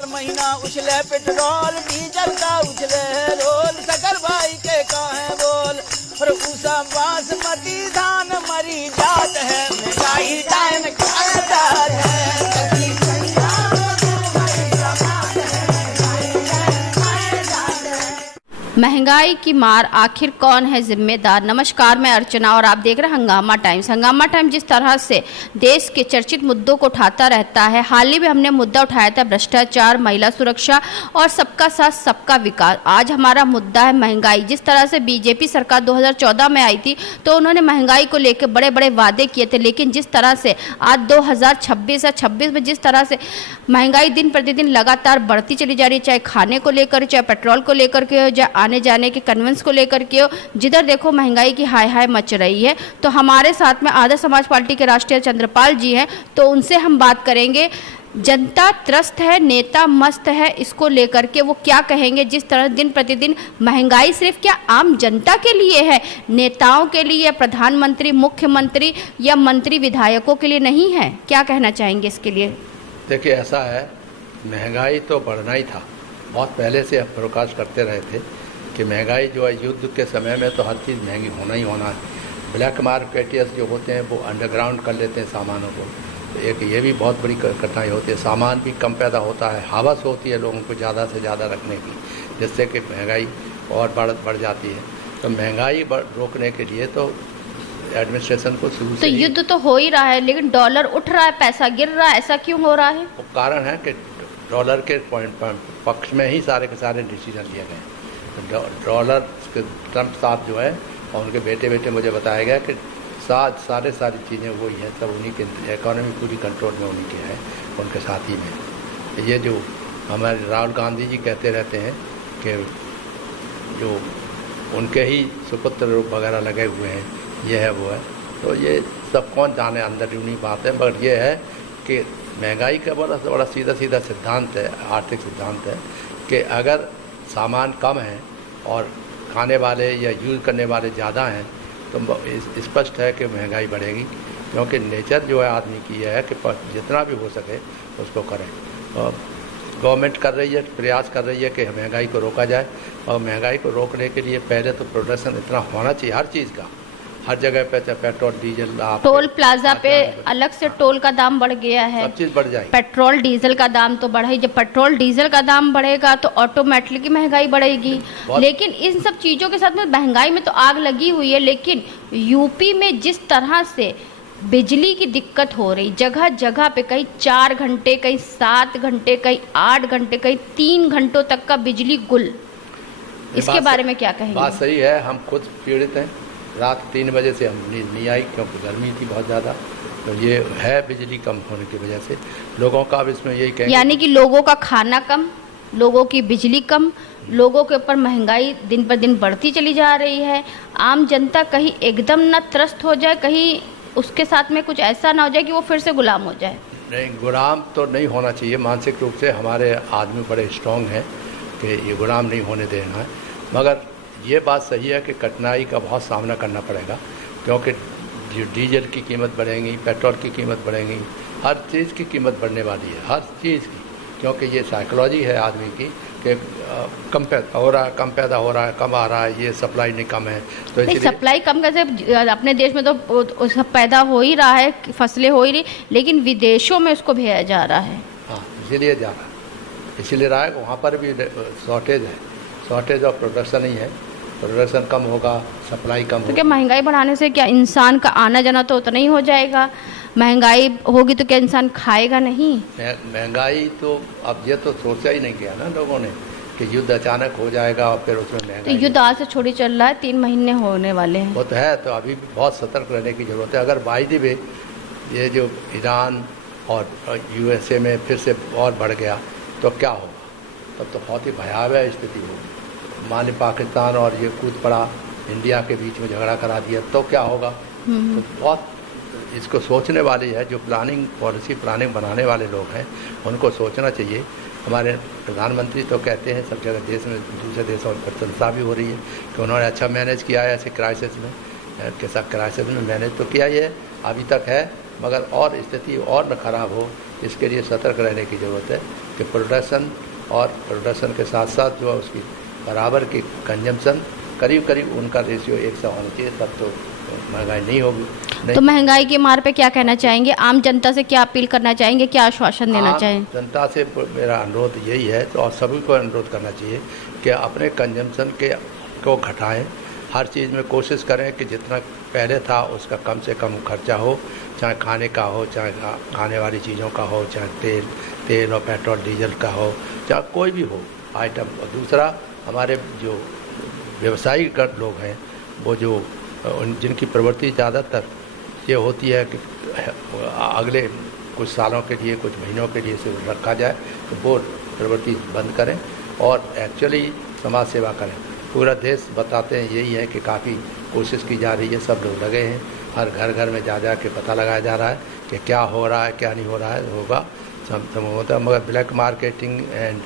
महीना उछले petrol diesel का उछले role sucker भाई के कहे बोल और उसा बासमती धान मरी जात है महंगाई टाइम खाता है। महंगाई की मार आखिर कौन है जिम्मेदार। नमस्कार, मैं अर्चना और आप देख रहे हैं हंगामा टाइम्स। हंगामा टाइम्स जिस तरह से देश के चर्चित मुद्दों को उठाता रहता है, हाल ही में हमने मुद्दा उठाया था भ्रष्टाचार, महिला सुरक्षा और सबका साथ सबका विकास। आज हमारा मुद्दा है महंगाई। जिस तरह से बीजेपी सरकार 2014 में आई थी तो उन्होंने महंगाई को लेकर बड़े बड़े वादे किए थे, लेकिन जिस तरह से आज 2026 या 26 में जिस तरह से महंगाई दिन प्रतिदिन लगातार बढ़ती चली जा रही है, चाहे खाने को लेकर, चाहे पेट्रोल को लेकर के, चाहे आने जाने के कन्वेंस को लेकर के, जिधर देखो महंगाई की हाय हाय मच रही है। तो हमारे साथ में आदर्श समाज पार्टी के राष्ट्रीय चंद्रपाल जी हैं, तो उनसे हम बात करेंगे। जनता त्रस्त है, नेता मस्त है, इसको लेकर के वो क्या कहेंगे। जिस तरह दिन प्रतिदिन महंगाई सिर्फ क्या आम जनता के लिए है, नेताओं के लिए, प्रधानमंत्री, मुख्यमंत्री या मंत्री विधायकों के लिए नहीं है, क्या कहना चाहेंगे इसके लिए? देखिए, ऐसा है, महंगाई तो बढ़ना ही था। बहुत पहले से हम प्रकाश करते रहे थे कि महंगाई जो है, युद्ध के समय में तो हर चीज़ महंगी होना ही होना है। ब्लैक मार्केटियर्स जो होते हैं वो अंडरग्राउंड कर लेते हैं सामानों को, तो एक ये भी बहुत बड़ी कठिनाई होती है। सामान भी कम पैदा होता है, हवस होती है लोगों को ज़्यादा से ज़्यादा रखने की, जिससे कि महंगाई और बढ़ जाती है। तो महंगाई रोकने के लिए तो एडमिनिस्ट्रेशन को शुरू से युद्ध तो हो ही रहा है, लेकिन डॉलर उठ रहा है, पैसा गिर रहा है, ऐसा क्यों हो रहा है? वो कारण है कि डॉलर के पक्ष में ही सारे के सारे डिसीजन लिए गए। डॉलर के ट्रम्प साहब जो है और उनके बेटे मुझे बताया गया कि सारी चीज़ें वही हैं, सब उन्हीं के, इकोनॉमी पूरी कंट्रोल में उन्हीं के है, उनके साथ ही में। ये जो हमारे राहुल गांधी जी कहते रहते हैं कि जो उनके ही सुपुत्र रूप वगैरह लगे हुए हैं, ये है वो है, तो ये सब कौन जाने अंदरूनी बात है। मगर ये है कि महंगाई का बड़ा सीधा सिद्धांत है, आर्थिक सिद्धांत है कि अगर सामान कम है और खाने वाले या यूज़ करने वाले ज़्यादा हैं तो स्पष्ट है कि महंगाई बढ़ेगी। क्योंकि नेचर जो है आदमी की यह है कि जितना भी हो सके उसको करें। और गवर्नमेंट कर रही है, प्रयास कर रही है कि महंगाई को रोका जाए, और महंगाई को रोकने के लिए पहले तो प्रोडक्शन इतना होना चाहिए हर चीज़ का, हर जगह पे, चाहे पेट्रोल डीजल, टोल प्लाजा पे अलग से टोल का दाम बढ़ गया है, सब चीज़ बढ़ जाएगी। पेट्रोल डीजल का दाम तो बढ़ा ही, जब पेट्रोल डीजल का दाम बढ़ेगा तो ऑटोमेटिकली महंगाई बढ़ेगी। लेकिन इन सब चीज़ों के साथ में महंगाई में तो आग लगी हुई है। लेकिन यूपी में जिस तरह से बिजली की दिक्कत हो रही, जगह जगह पे कहीं 4 घंटे, कहीं 7 घंटे, कहीं 8 घंटे, कहीं 3 घंटों तक का बिजली गुल, इसके बारे में क्या कहेंगे? बात सही है, हम खुद पीड़ित हैं। रात 3 बजे से हम नहीं आई क्योंकि गर्मी थी बहुत ज़्यादा, तो ये है बिजली कम होने की वजह से लोगों का। अब इसमें यही कहेंगे, यानी कि लोगों का खाना कम, लोगों की बिजली कम, लोगों के ऊपर महंगाई दिन पर दिन बढ़ती चली जा रही है। आम जनता कहीं एकदम न त्रस्त हो जाए, कहीं उसके साथ में कुछ ऐसा ना हो जाए कि वो फिर से गुलाम हो जाए। नहीं, गुलाम तो नहीं होना चाहिए। मानसिक रूप से हमारे आदमी बड़े स्ट्रॉन्ग हैं कि ये गुलाम नहीं होने देना है। मगर ये बात सही है कि कठिनाई का बहुत सामना करना पड़ेगा, क्योंकि डीजल की कीमत बढ़ेगी, पेट्रोल की कीमत बढ़ेगी, हर चीज़ की कीमत बढ़ने वाली है, हर चीज़ की। क्योंकि ये साइकोलॉजी है आदमी की कि कम पैदा हो रहा है, कम आ रहा है, ये सप्लाई नहीं कम है, तो इसलिए सप्लाई कम कैसे? अपने देश में तो सब पैदा हो ही रहा है, फसलें हो ही रही, लेकिन विदेशों में उसको भेजा जा रहा है। हाँ, इसीलिए जा रहा है, इसीलिए रहा है। वहाँ पर भी शॉर्टेज है, शॉर्टेज ऑफ प्रोडक्शन ही है। प्रोडक्शन कम होगा, सप्लाई कम होगी। तो क्या महंगाई बढ़ाने से क्या इंसान का आना जाना तो उतना ही हो जाएगा? महंगाई होगी तो क्या इंसान खाएगा नहीं? महंगाई तो अब ये तो सोचा ही नहीं किया ना लोगों ने कि युद्ध अचानक हो जाएगा और फिर उसमें महंगाई। तो युद्ध आज से छोड़ी चल रहा है, 3 महीने होने वाले हैं। वो तो है, तो अभी भी बहुत सतर्क रहने की ज़रूरत है। अगर बाई दी वे ये जो ईरान और USA में फिर से और बढ़ गया तो क्या होगा? तब तो बहुत ही भयावह स्थिति होगी। मान ली पाकिस्तान और ये कूद पड़ा, इंडिया के बीच में झगड़ा करा दिया तो क्या होगा? तो बहुत इसको सोचने वाली है, जो पॉलिसी प्लानिंग बनाने वाले लोग हैं उनको सोचना चाहिए। हमारे प्रधानमंत्री तो कहते हैं सब जगह देश में, दूसरे देशों में प्रशंसा भी हो रही है कि उन्होंने अच्छा मैनेज किया है ऐसे क्राइसिस में, कैसा क्राइसिस में मैनेज तो किया ही है। अभी तक है मगर और स्थिति और न खराब हो, इसके लिए सतर्क रहने की ज़रूरत है कि प्रोडक्शन के साथ साथ जो है उसकी बराबर की कंजम्पशन करीब उनका रेशियो एक सा होना चाहिए, तब तो महंगाई नहीं होगी। तो महंगाई की मार पे क्या कहना चाहेंगे, आम जनता से क्या अपील करना चाहेंगे, क्या आश्वासन देना चाहेंगे? जनता से मेरा अनुरोध यही है, तो और सभी को अनुरोध करना चाहिए कि अपने कंजम्पशन को घटाएं, हर चीज़ में कोशिश करें कि जितना पहले था उसका कम से कम खर्चा हो, चाहे खाने का हो, चाहे खाने वाली चीज़ों का हो, चाहे तेल और पेट्रोल डीजल का हो, चाहे कोई भी हो आइटम। और दूसरा, हमारे जो व्यवसायी लोग हैं, वो जो जिनकी प्रवृत्ति ज़्यादातर ये होती है कि अगले कुछ सालों के लिए, कुछ महीनों के लिए से रखा जाए, तो वो प्रवृत्ति बंद करें और एक्चुअली समाज सेवा करें। पूरा देश बताते हैं यही है कि काफ़ी कोशिश की जा रही है, सब लोग लगे हैं, हर घर में जा के पता लगाया जा रहा है कि क्या हो रहा है, क्या नहीं हो रहा है, होगा सब होता है। मगर ब्लैक मार्केटिंग एंड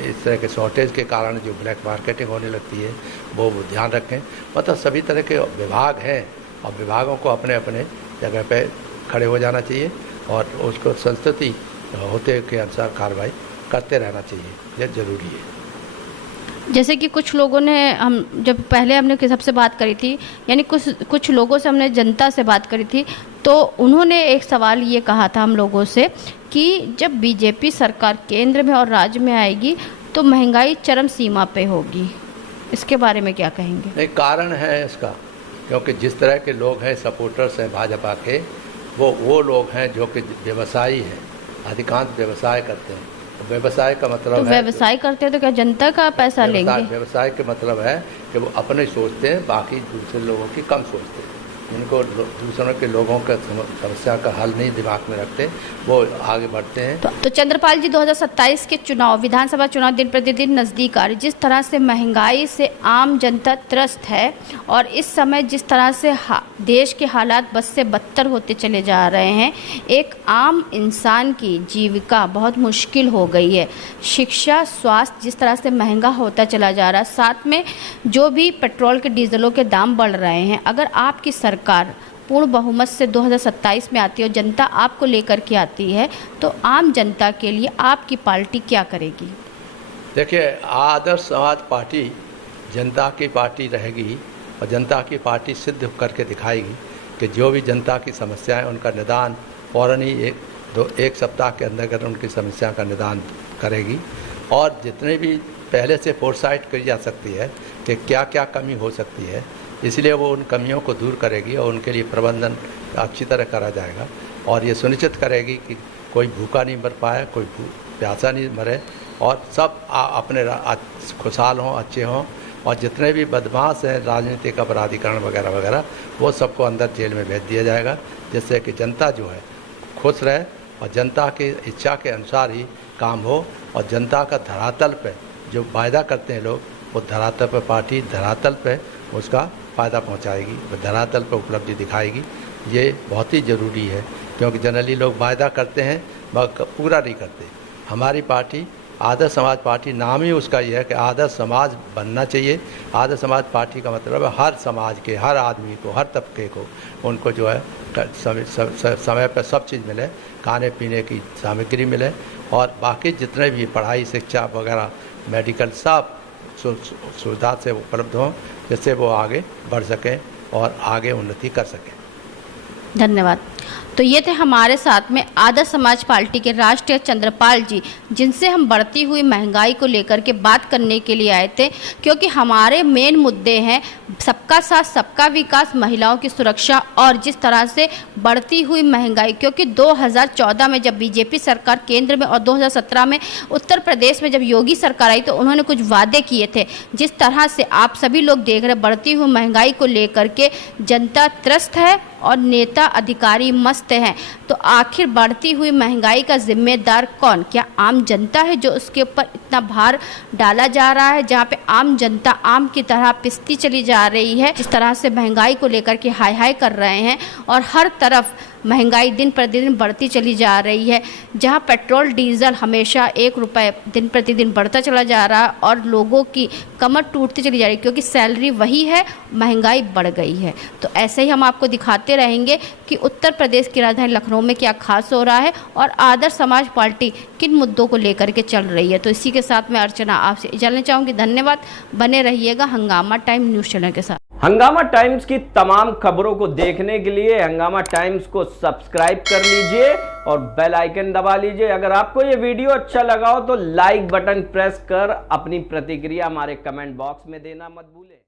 इस तरह के शॉर्टेज के कारण जो ब्लैक मार्केटिंग होने लगती है, वो ध्यान रखें। मतलब सभी तरह के विभाग हैं और विभागों को अपने अपने जगह पे खड़े हो जाना चाहिए और उसको संस्कृति होते के अनुसार कार्रवाई करते रहना चाहिए, ये ज़रूरी है। जैसे कि कुछ लोगों ने, हम जब पहले हमने सबसे बात करी थी, यानी कुछ लोगों से हमने जनता से बात करी थी, तो उन्होंने एक सवाल ये कहा था हम लोगों से कि जब बीजेपी सरकार केंद्र में और राज्य में आएगी तो महंगाई चरम सीमा पे होगी, इसके बारे में क्या कहेंगे? नहीं, कारण है इसका, क्योंकि जिस तरह के लोग हैं, सपोर्टर्स हैं भाजपा के, वो लोग हैं जो कि व्यवसायी हैं, अधिकांश व्यवसाय करते हैं। व्यवसाय का मतलब तो व्यवसाय करते हैं तो क्या जनता का पैसा लेंगे? व्यवसाय के मतलब है कि वो अपने सोचते हैं, बाकी दूसरे लोगों की कम सोचते हैं, जिनको दूसरों के लोगों का समस्या का हल नहीं दिमाग में रखते, वो आगे बढ़ते हैं। तो चंद्रपाल जी, 2027 के चुनाव, विधानसभा चुनाव दिन प्रतिदिन नज़दीक आ रहे, जिस तरह से महंगाई से आम जनता त्रस्त है और इस समय जिस तरह से देश के हालात बद से बदतर होते चले जा रहे हैं, एक आम इंसान की जीविका बहुत मुश्किल हो गई है। शिक्षा, स्वास्थ्य जिस तरह से महंगा होता चला जा रहा है, साथ में जो भी पेट्रोल के डीजलों के दाम बढ़ रहे हैं, अगर आपकी सरकार पूर्ण बहुमत से 2027 में आती है और जनता आपको लेकर के आती है, तो आम जनता के लिए आपकी पार्टी क्या करेगी? देखिए, आदर्श समाज पार्टी जनता की पार्टी रहेगी और जनता की पार्टी सिद्ध करके दिखाएगी कि जो भी जनता की समस्या है उनका निदान फौरन ही एक सप्ताह के अंदर उनकी समस्या का निदान करेगी। और जितने भी पहले से फोरसाइट करी जा सकती है कि क्या क्या कमी हो सकती है, इसलिए वो उन कमियों को दूर करेगी और उनके लिए प्रबंधन अच्छी तरह करा जाएगा और ये सुनिश्चित करेगी कि कोई भूखा नहीं मर पाए, कोई प्यासा नहीं मरे और सब अपने खुशहाल हों, अच्छे हों। और जितने भी बदमाश हैं, राजनीतिक अपराधीकरण वगैरह वगैरह, वो सबको अंदर जेल में भेज दिया जाएगा, जिससे कि जनता जो है खुश रहे और जनता की इच्छा के अनुसार ही काम हो और जनता का धरातल पे जो वायदा करते हैं लोग, वो धरातल पे पार्टी धरातल पे उसका फ़ायदा पहुंचाएगी, वो धरातल पे उपलब्धि दिखाएगी। ये बहुत ही ज़रूरी है, क्योंकि जनरली लोग वायदा करते हैं मगर पूरा नहीं करते। हमारी पार्टी आदर्श समाज पार्टी, नाम ही उसका ये है कि आदर्श समाज बनना चाहिए। आदर्श समाज पार्टी का मतलब है हर समाज के, हर आदमी को, हर तबके को, उनको जो है समय पर सब चीज़ मिले, खाने पीने की सामग्री मिले और बाकी जितने भी पढ़ाई, शिक्षा वगैरह, मेडिकल, सब सुविधा से उपलब्ध हों, जिससे वो आगे बढ़ सकें और आगे उन्नति कर सकें। धन्यवाद। तो ये थे हमारे साथ में आदर्श समाज पार्टी के राष्ट्रीय चंद्रपाल जी, जिनसे हम बढ़ती हुई महंगाई को लेकर के बात करने के लिए आए थे, क्योंकि हमारे मेन मुद्दे हैं सबका साथ सबका विकास, महिलाओं की सुरक्षा और जिस तरह से बढ़ती हुई महंगाई। क्योंकि 2014 में जब बीजेपी सरकार केंद्र में और 2017 में उत्तर प्रदेश में जब योगी सरकार आई, तो उन्होंने कुछ वादे किए थे। जिस तरह से आप सभी लोग देख रहे, बढ़ती हुई महंगाई को लेकर के जनता त्रस्त है और नेता अधिकारी मस्त हैं। तो आखिर बढ़ती हुई महंगाई का जिम्मेदार कौन? क्या आम जनता है जो उसके ऊपर इतना भार डाला जा रहा है, जहाँ पे आम जनता आम की तरह पिसती चली जा रही है, इस तरह से महंगाई को लेकर के हाय हाय कर रहे हैं और हर तरफ महंगाई दिन प्रतिदिन बढ़ती चली जा रही है। जहां पेट्रोल डीजल हमेशा 1 रुपये दिन प्रतिदिन बढ़ता चला जा रहा है और लोगों की कमर टूटती चली जा रही है, क्योंकि सैलरी वही है, महंगाई बढ़ गई है। तो ऐसे ही हम आपको दिखाते रहेंगे कि उत्तर प्रदेश की राजधानी लखनऊ में क्या खास हो रहा है और आदर्श समाज पार्टी किन मुद्दों को लेकर के चल रही है। तो इसी के साथ मैं अर्चना आपसे जानना चाहूँगी। धन्यवाद, बने रहिएगा हंगामा टाइम न्यूज़ चैनल के साथ। हंगामा टाइम्स की तमाम खबरों को देखने के लिए हंगामा टाइम्स को सब्सक्राइब कर लीजिए और बेल आइकन दबा लीजिए। अगर आपको ये वीडियो अच्छा लगा हो तो लाइक बटन प्रेस कर अपनी प्रतिक्रिया हमारे कमेंट बॉक्स में देना मत भूलें।